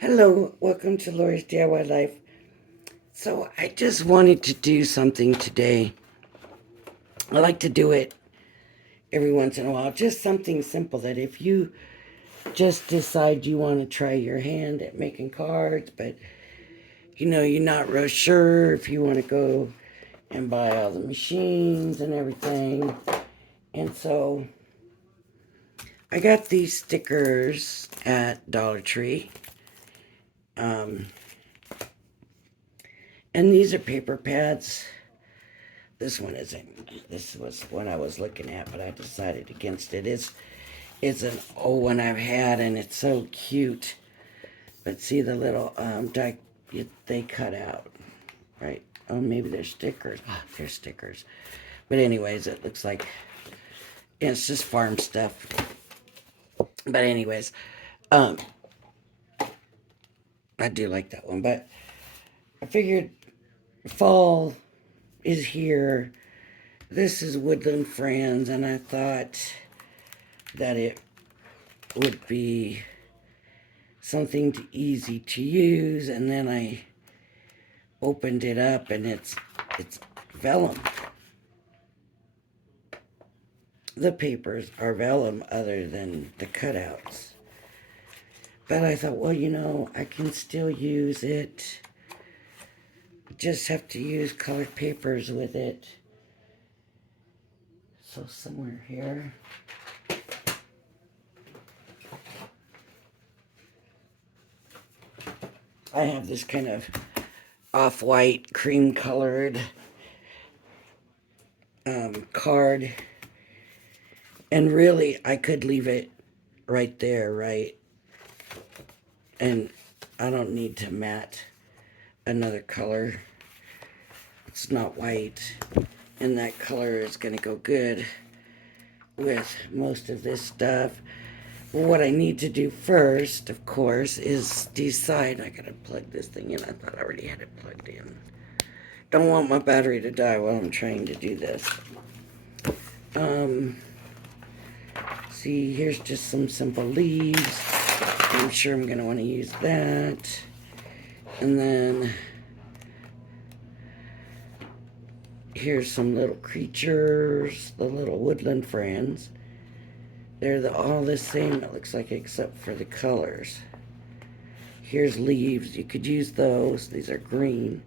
Hello, welcome to Lori's DIY Life. So I just wanted to do something today. I like to do it every once in a while, just something simple that if you just decide you want to try your hand at making cards, but you're not real sure if you want to go and buy all the machines and everything. And so I got these stickers at Dollar Tree. Um, and these are paper pads. This one isn't. This was what I was looking at, but I decided against it. It's an old one I've had, and it's so cute. But see the little they cut out, right? Oh, maybe they're stickers. Ah, they're stickers. But anyways, it looks like it's just farm stuff. But anyways, um, I do like that one. But I figured fall is here. This is Woodland Friends, and I thought that it would be something easy to use. And then I opened it up, and it's vellum. The papers are vellum other than the cutouts. But I thought, well, I can still use it. Just have to use colored papers with it. So somewhere here. I have this kind of off-white, cream-colored card. And really, I could leave it right there, right? And I don't need to matte another color. It's not white. And that color is going to go good with most of this stuff. What I need to do first, of course, is decide. I gotta plug this thing in. I thought I already had it plugged in. Don't want my battery to die while I'm trying to do this. See, here's just some simple leaves. I'm sure I'm gonna want to use that. And then here's some little creatures, the little woodland friends. They're all the same, it looks like, except for the colors. Here's leaves. You could use those. These are green.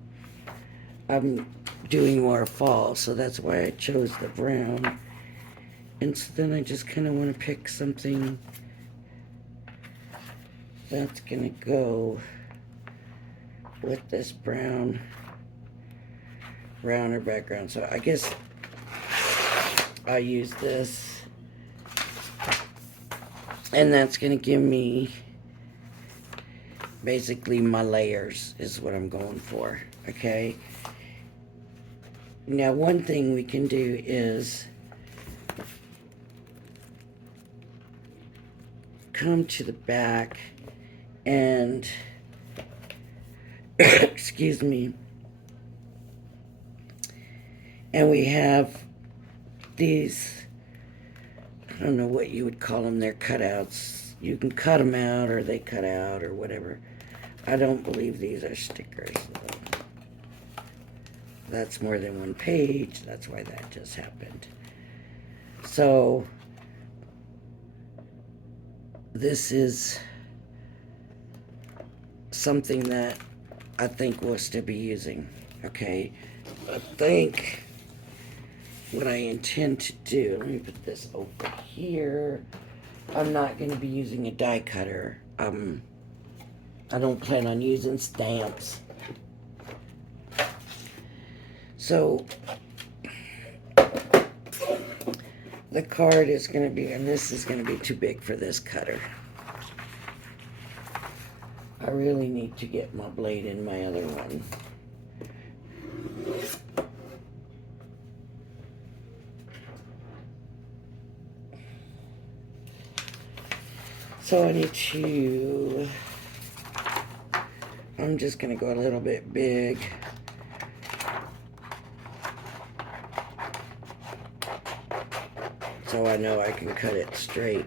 I'm doing more fall, so that's why I chose the brown. And so then I just kind of want to pick something that's going to go with this browner background. So I guess I'll use this. And that's going to give me basically my layers is what I'm going for, okay? Now, one thing we can do is come to the back and, excuse me, and we have these, I don't know what you would call them, they're cutouts. You can cut them out, or they cut out, or whatever. I don't believe these are stickers, though. That's more than one page. That's why that just happened. So, this is something that I think we'll still be using, okay? I think what I intend to do, let me put this over here. I'm not going to be using a die cutter. I don't plan on using stamps. So, the card is going to be, and this is going to be too big for this cutter. I really need to get my blade in my other one. So I need to, I'm just going to go a little bit big. So I know I can cut it straight.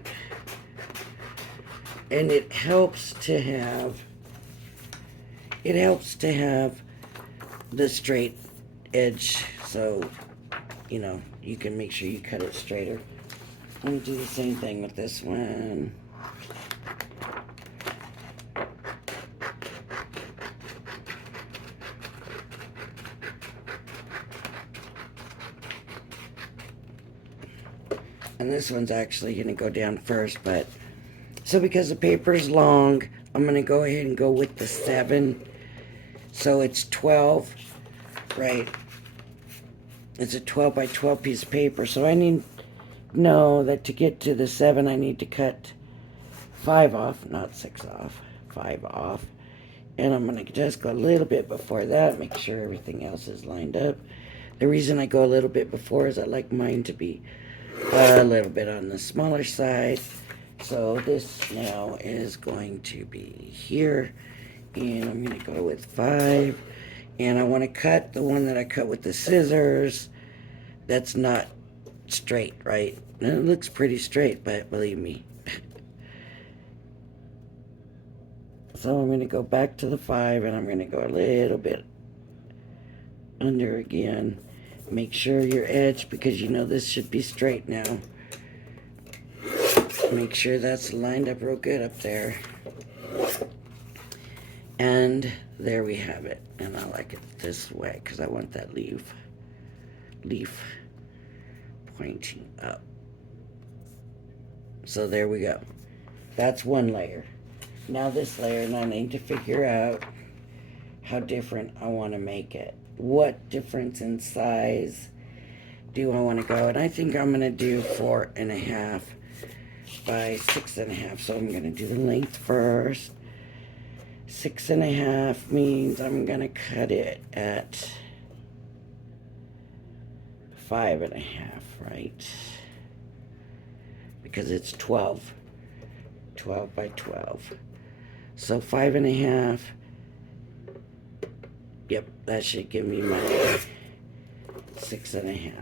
And it helps to have it helps to have the straight edge, so you can make sure you cut it straighter. I'm going to do the same thing with this one. And this one's actually going to go down first, but so because the paper's long, I'm going to go ahead and go with the 7. So it's 12, right? It's a 12 by 12 piece of paper. So I know that to get to the 7, I need to cut 5 off, not 6 off, 5 off. And I'm going to just go a little bit before that, make sure everything else is lined up. The reason I go a little bit before is I like mine to be a little bit on the smaller side. So this now is going to be here, and I'm going to go with 5. And I want to cut the one that I cut with the scissors that's not straight, right? And it looks pretty straight, but believe me. So I'm going to go back to the 5, and I'm going to go a little bit under again. Make sure your edge, because this should be straight now. Make sure that's lined up real good up there. And there we have it. And I like it this way because I want that leaf pointing up. So there we go. That's one layer. Now this layer, and I need to figure out how different I want to make it. What difference in size do I want to go? And I think I'm going to do 4.5 by 6.5. So I'm going to do the length first. 6.5 means I'm going to cut it at 5.5, right? Because it's 12 by 12. So 5.5. Yep, that should give me my 6.5.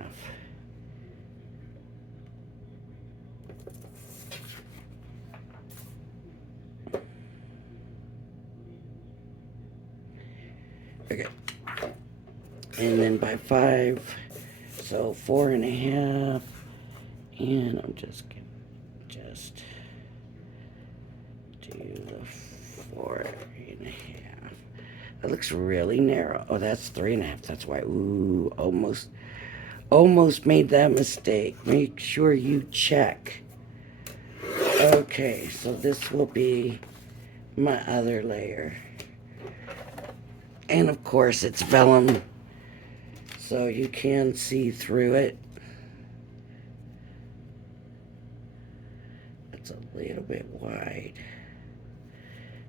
Okay. And then by 5, so 4.5. And I'm just gonna do the 4.5. That looks really narrow. Oh, that's 3.5. That's why. Ooh, almost made that mistake. Make sure you check. Okay, so this will be my other layer. And of course, it's vellum, so you can see through it. It's a little bit wide.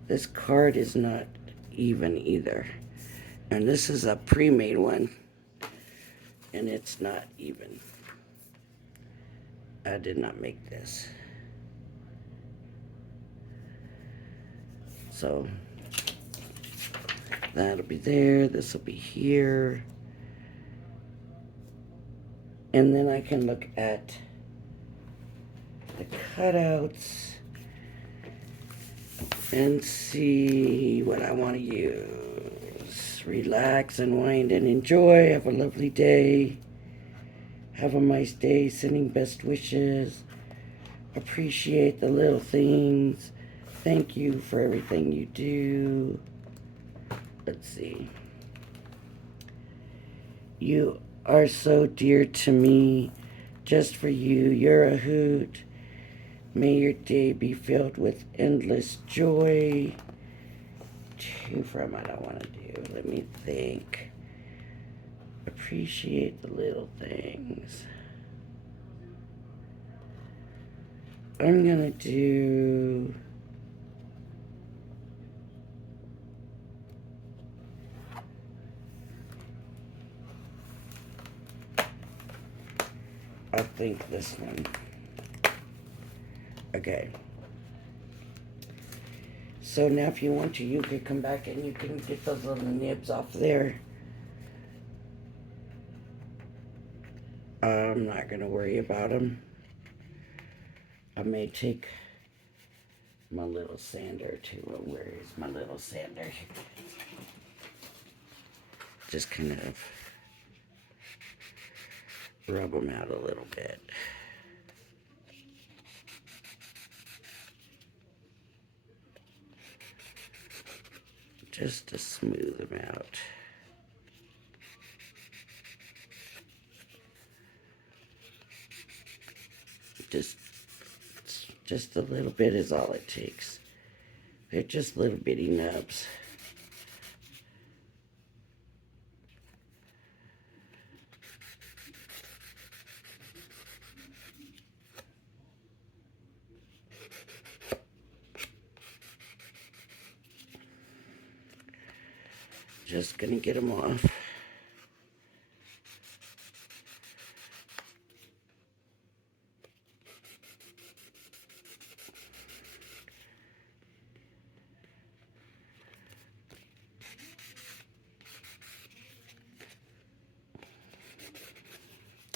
This card is not even either. And this is a pre-made one, and it's not even. I did not make this. So that'll be there. This will be here. And then I can look at the cutouts and see what I want to use. Relax, unwind, and enjoy. Have a lovely day. Have a nice day. Sending best wishes. Appreciate the little things. Thank you for everything you do. Let's see. You are so dear to me. Just for you, you're a hoot. May your day be filled with endless joy. To from I don't want to do. Let me think. Appreciate the little things. I'm gonna do. I think this one. Okay. So now if you want to, you could come back and you can get those little nibs off there. I'm not going to worry about them. I may take my little sander too. Where is my little sander? just kind of rub them out a little bit. Just to smooth them out. Just a little bit is all it takes. They're just little bitty nubs. Just gonna get them off.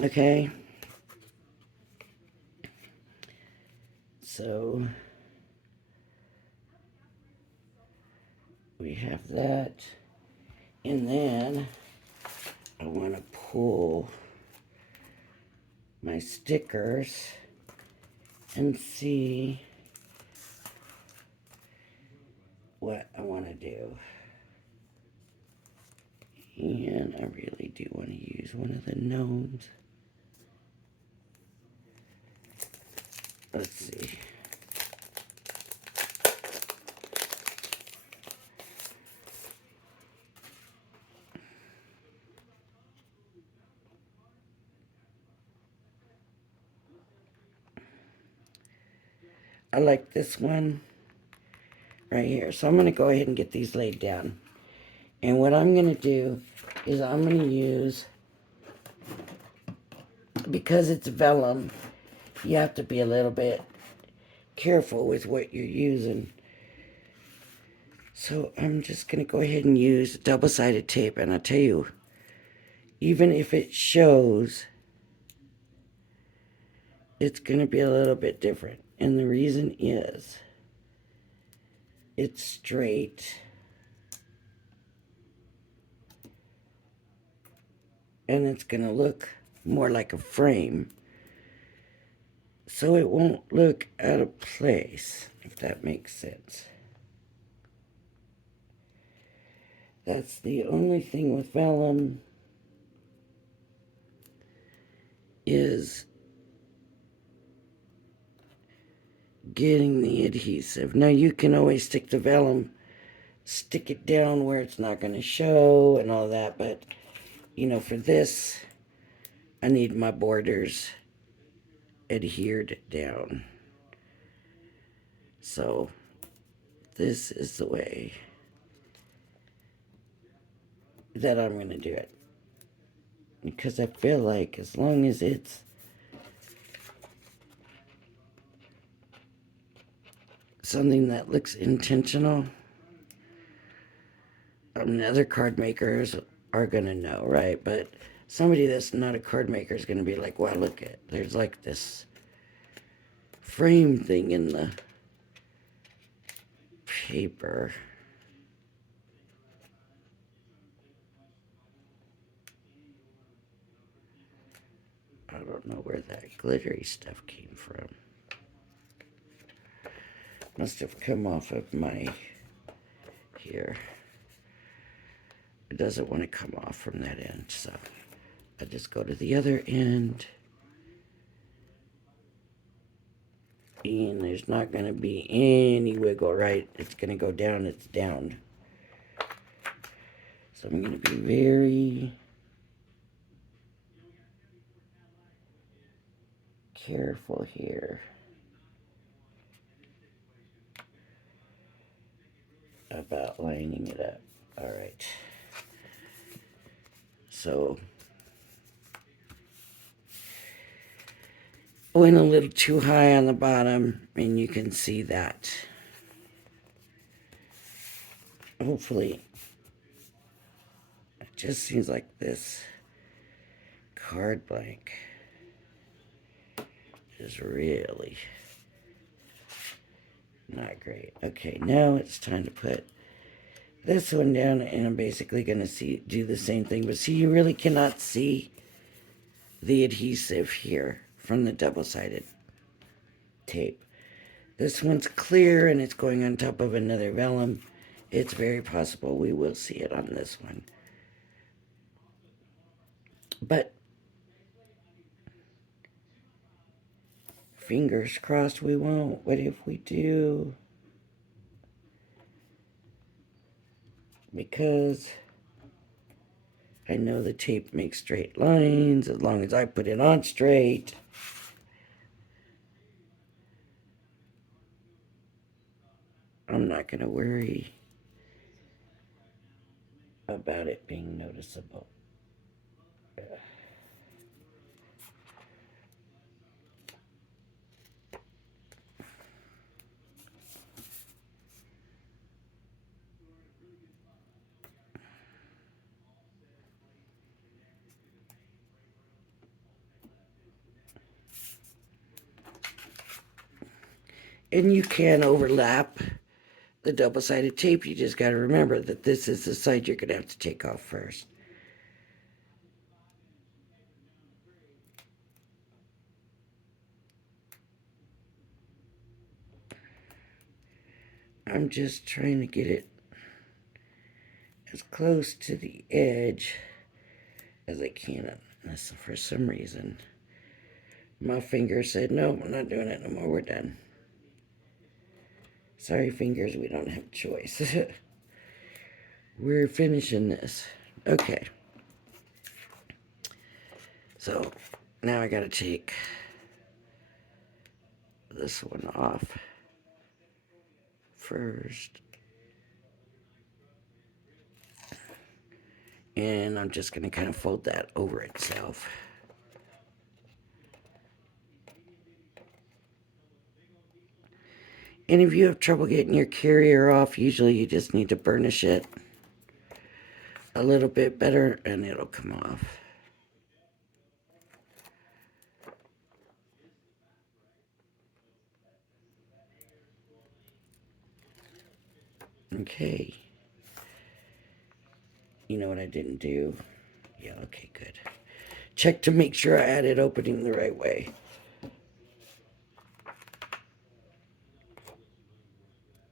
Okay. So we have that. And then I want to pull my stickers and see what I want to do. And I really do want to use one of the gnomes. Let's see. I like this one right here. So I'm going to go ahead and get these laid down. And what I'm going to do is I'm going to use, because it's vellum, you have to be a little bit careful with what you're using. So I'm just going to go ahead and use double-sided tape. And I'll tell you, even if it shows, it's going to be a little bit different. And the reason is, it's straight. And it's going to look more like a frame. So it won't look out of place, if that makes sense. That's the only thing with vellum, is getting the adhesive. Now you can always stick the vellum, stick it down where it's not going to show and all that, but you know, for this, I need my borders adhered down. So this is the way that I'm going to do it. Because I feel like as long as it's something that looks intentional, other card makers are going to know, right? But somebody that's not a card maker is going to be like, wow, look at, there's like this frame thing in the paper. I don't know where that glittery stuff came from. Must have come off of my, here. It doesn't want to come off from that end, so I just go to the other end. And there's not going to be any wiggle, right? It's going to go down, it's down. So I'm going to be very careful here about lining it up. All right. So I went a little too high on the bottom, and you can see that. Hopefully, it just seems like this card blank is really not great. Okay, now it's time to put this one down, and I'm basically going to do the same thing. But see, you really cannot see the adhesive here from the double-sided tape. This one's clear and it's going on top of another vellum. It's very possible we will see it on this one. But fingers crossed we won't. What if we do? Because I know the tape makes straight lines as long as I put it on straight. I'm not going to worry about it being noticeable. And you can overlap the double-sided tape. You just got to remember that this is the side you're going to have to take off first. I'm just trying to get it as close to the edge as I can. Unless for some reason my finger said, no, we're not doing it no more. We're done. Sorry, fingers, we don't have a choice. We're finishing this. Okay. So now I got to take this one off first. And I'm just going to kind of fold that over itself. And if you have trouble getting your carrier off, usually you just need to burnish it a little bit better and it'll come off. Okay. You know what I didn't do? Yeah, okay, good. Check to make sure I added opening the right way.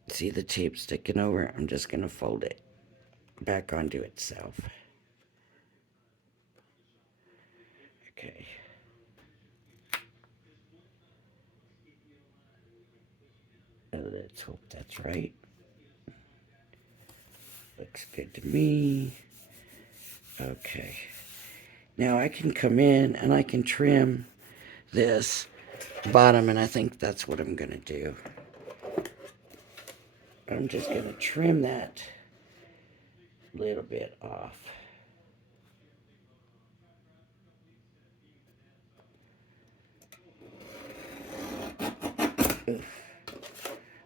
See the tape sticking over? I'm just going to fold it back onto itself. Okay. Let's hope that's right. Looks good to me. Okay. Now I can come in and I can trim this bottom, and I think that's what I'm going to do. I'm just going to trim that little bit off.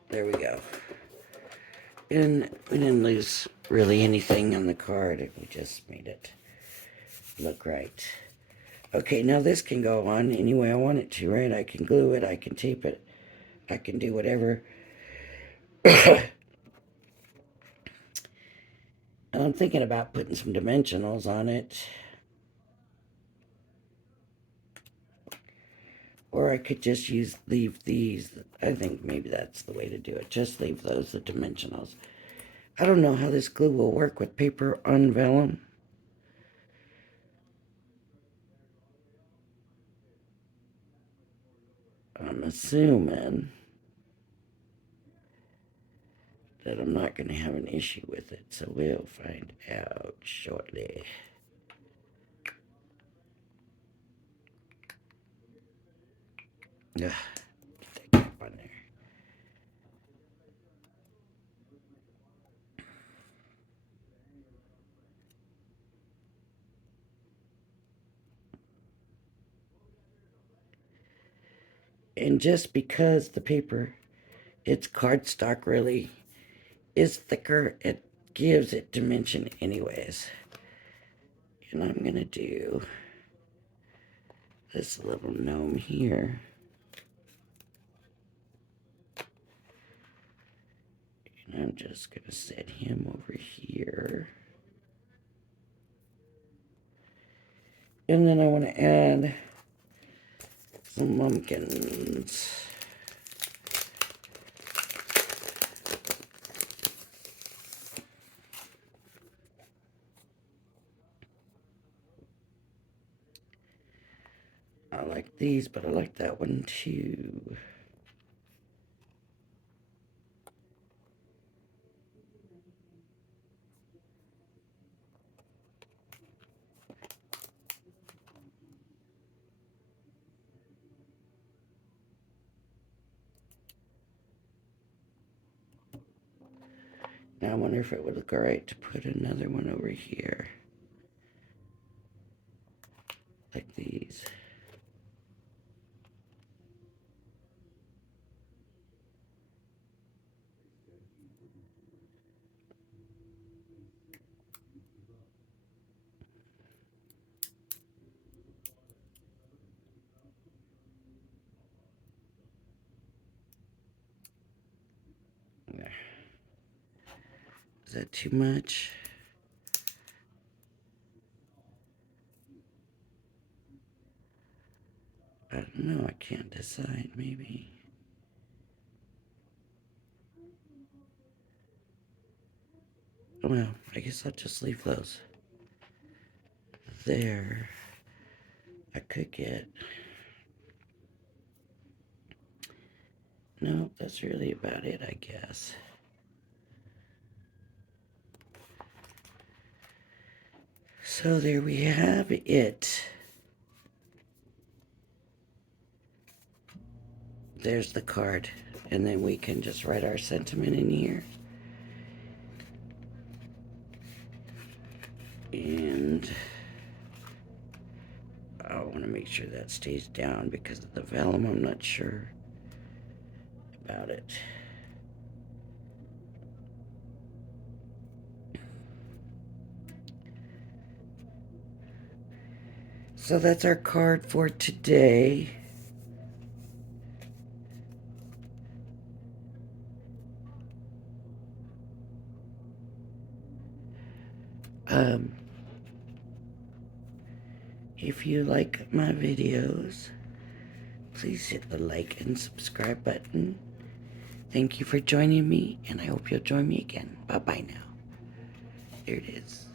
There we go. And we didn't lose really anything on the card. We just made it look right. Okay, now this can go on any way I want it to, right? I can glue it, I can tape it, I can do whatever. And I'm thinking about putting some dimensionals on it. Or I could just leave these. I think maybe that's the way to do it. Just leave those, the dimensionals. I don't know how this glue will work with paper on vellum. I'm assuming that I'm not going to have an issue with it, so we'll find out shortly. Ugh, get that cap on there. And just because the paper, it's cardstock really, is thicker, it gives it dimension anyways. And I'm going to do this little gnome here. And I'm just going to set him over here. And then I want to add some pumpkins. I like these, but I like that one too. Now I wonder if it would look alright to put another one over here. Like these. There. Is that too much? I don't know, I can't decide, maybe. Well, I guess I'll just leave those there. I could get... No, that's really about it, I guess. So there we have it. There's the card. And then we can just write our sentiment in here. And I want to make sure that stays down because of the vellum. I'm not sure about it. So that's our card for today. If you like my videos, please hit the like and subscribe button. Thank you for joining me, and I hope you'll join me again. Bye-bye now. There it is.